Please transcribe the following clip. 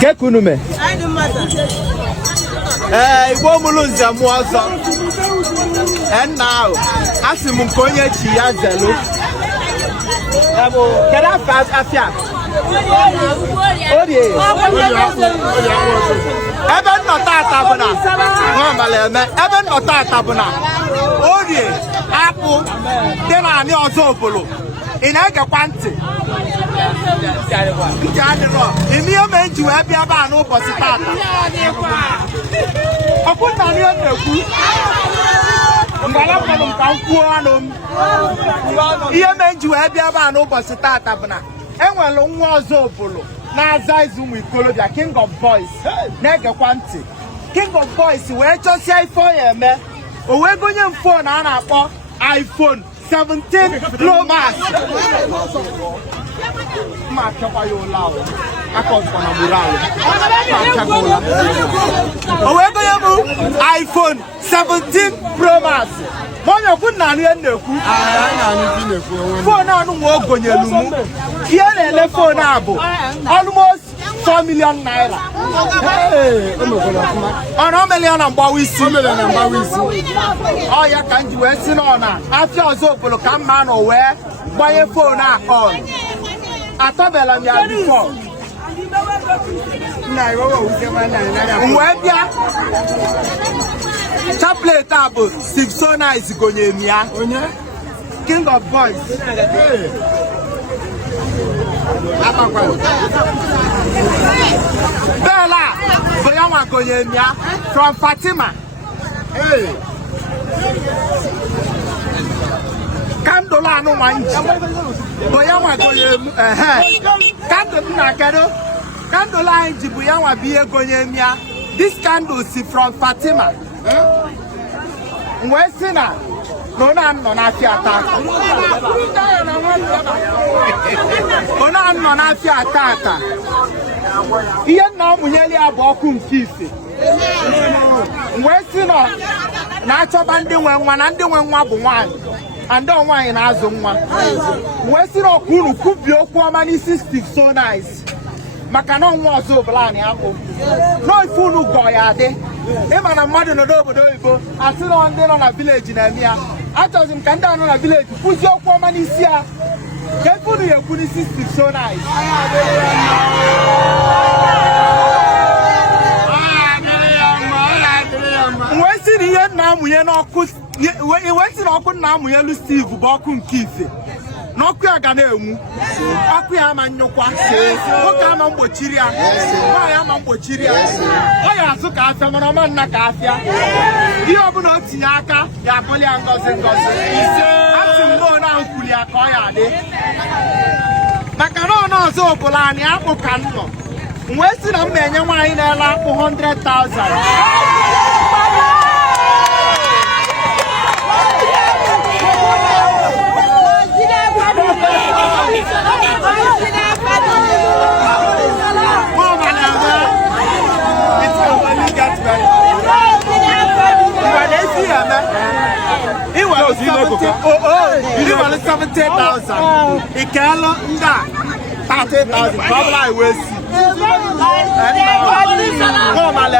Kekunume. Igbo mulu nzemu ọzọ. And now, asimu konye chi ya zelu. Keda afia. Orie. Ebe nnọta atabụna. Ebe nnọta atabụna. Orie Akpụ dị n'anị Ọzubulu. Ị na-egekwa ntị. Ihe ome nji wee bịa ebe a n'ụbọchị tata. Ọkụ nna n'ihe na-ekwu. Mgbala mmadụ m ka m kwuo ọnụ m. Ihe ome nji wee bịa ebe a n'ụbọchị tata bụ na enwere nwa Ọzubulu na-aza Ezeh Ụmụ Okolobia, King of Boys. Na-egekwa ntị. King of Boys wee chọsịa ife ọ ya eme. O wee gonye m fon a na-akpọ iPhone 17 Pro Max. Ma chọkwa ya ụla ahụ. Akọzụkwa na moral. O wee gonye m iPhone 17 Pro Max. Onye okwu nna anụ ya na-ekwu. Fon anụ nwa o gonyelu m. Ihe na-ele fon a bụ almost 4 million naira. Ọnụ million na mgbawa isi. Ọ ya ka m ji wee si n'ọna afịa Ọzubulu ka mma nọ wee gbanye fon a on. Atọbela m ya bifọ. Wee bịa chaplet a bụ 609 gonye m ya. King of Boys. Bella bụ ya nwa gonye m ya from Fatima. Kandụl anụ nwa nji bụ ya nwa gonye m. Kandụl na kedu kandụl anyị ji bụ ya nwa bụ ihe gonye m ya. This candle si from Fatima. Wee si na Nona nọ n'afịa atata. Nona nọ n'afịa atata. Ihe nna ọmụnyeli ya bụ ọkụ nke ife. Wee si nọ na-achọba ndị nwe nwa na ndị nwe nwa bụ nwaanyị. Ndị nwaanyị na-azụ nwa. Wee si na ọkụ unu kwubie okwu ọma n'isi Steve so nice. Maka na ọnwa Ọzubulu anyị akpụ. N'ife unu gọọ ya adị. Ịma na mmadụ nọ n'obodo oyibo asị na ndị nọ na vileji na-eme ya. Achọzi m ka ndị anọ na vileji kwụzie okwu ọma n'isi ya. Ka ebe unu ya ekwu n'isi Steve so nice. Wee si na ihe nna amụnye n'ọkụ wee si na ọkụ nna amụnyelu Steve bụ ọkụ nke ife. N'ọkụ ya ga na-enwu. Ọkụ ya ama nyụkwa. Nwoke ama mgbochiri ya. Nwaanyị ama mgbochiri ya. Ọ ya azụ ka afịa mana ọma nna ka afịa. Ihe ọbụla o tinye aka ya abụli ya ngozi ngozi. Asị m n'one ahụ kwuli ya ka ọ ya adị. Maka na ọ Ọzubulu anyị akpụ ka m nọ. Wee si na m na-enye nwaanyị na-ele akpụ 100,000. He was 70,000. He can't 30,000. Probably I will see. Come on,